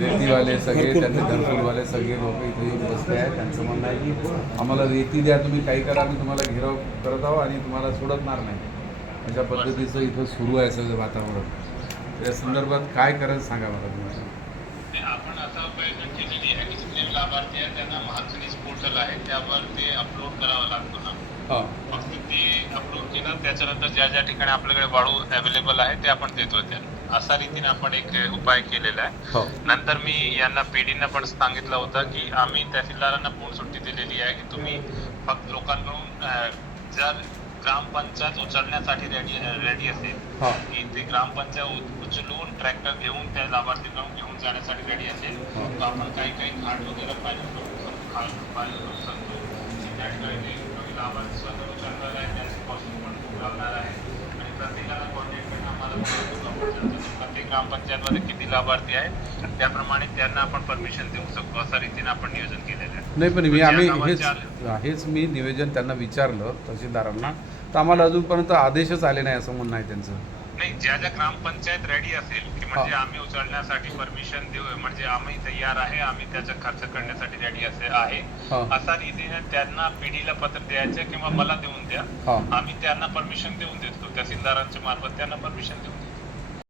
रेतीवाले सगळे त्यांचे घरकुलवाले सगळे लोक इथे येऊन बसले आहेत. त्यांचं म्हणणं आहे की आम्हाला रेती द्या तुम्ही काही करा आम्ही तुम्हाला घेराव करत आहोत आणि तुम्हाला सोडतणार नाही. अशा पद्धतीचं इथं सुरू आहे सगळं वातावरण. त्या संदर्भात काय करायचं सांगा मला तुम्हाला. ते आपण आता केलेली आहे लाभार्थी आहेत त्यांना महासनीस पोर्टल आहे त्यावर ते अपलोड करावं लागतं ना. हां. फक्त ते अपलोड केलं त्याच्यानंतर ज्या ज्या ठिकाणी आपल्याकडे वाळू अवेलेबल आहे ते आपण देतो त्यांना असा रीतीने आपण एक उपाय केलेला आहे. हो. नंतर मी यांना पेढींना पण सांगितलं होतं की आम्ही तहसीलदारांना पोटसुट्टी दिलेली आहे की तुम्ही फक्त लोकांकडून जर ग्रामपंचायत उचलण्यासाठी रेडी रेडी असेल हां. की ते ग्रामपंचायत उच- उचलून ट्रॅक्टर घेऊन त्या लाभार्थीकडून घेऊन जाण्यासाठी रेडी असेल हा. तर आपण काही काही घाट वगैरे पाहिजे त्या ठिकाणी ते कमी लाभार्थी स्वतः आहे त्याची कॉस्टिंग पण खूप लागणार आहे आणि प्रत्येकाला कॉन्टॅक्ट करणं आम्हाला महत्त्वाचं आपण जातं. प्रत्येक ग्रामपंचायतमध्ये किती लाभार्थी आहे त्याप्रमाणे त्यांना आपण परमिशन देऊ शकतो अशा रीतीने आपण नियोजन केलेलं आहे नाही पण मी आम्ही हेच. हेच मी निवेदन त्यांना विचारलं तहसीलदारांना तर आम्हाला अजूनपर्यंत आदेशच आले नाही असं म्हणणं आहे त्यांचं नाही ज्या ज्या ग्रामपंचायत रेडी असेल की म्हणजे. आम्ही उचलण्यासाठी परमिशन देऊ म्हणजे आम्ही तयार आहे आम्ही त्याचा खर्च करण्यासाठी रेडी असे आहे. असा रीतीने त्यांना पिढीला पत्र द्यायचं किंवा मला देऊन द्या आम्ही त्यांना परमिशन देऊन देतो तहसीलदारांच्या मार्फत त्यांना परमिशन देऊन देतो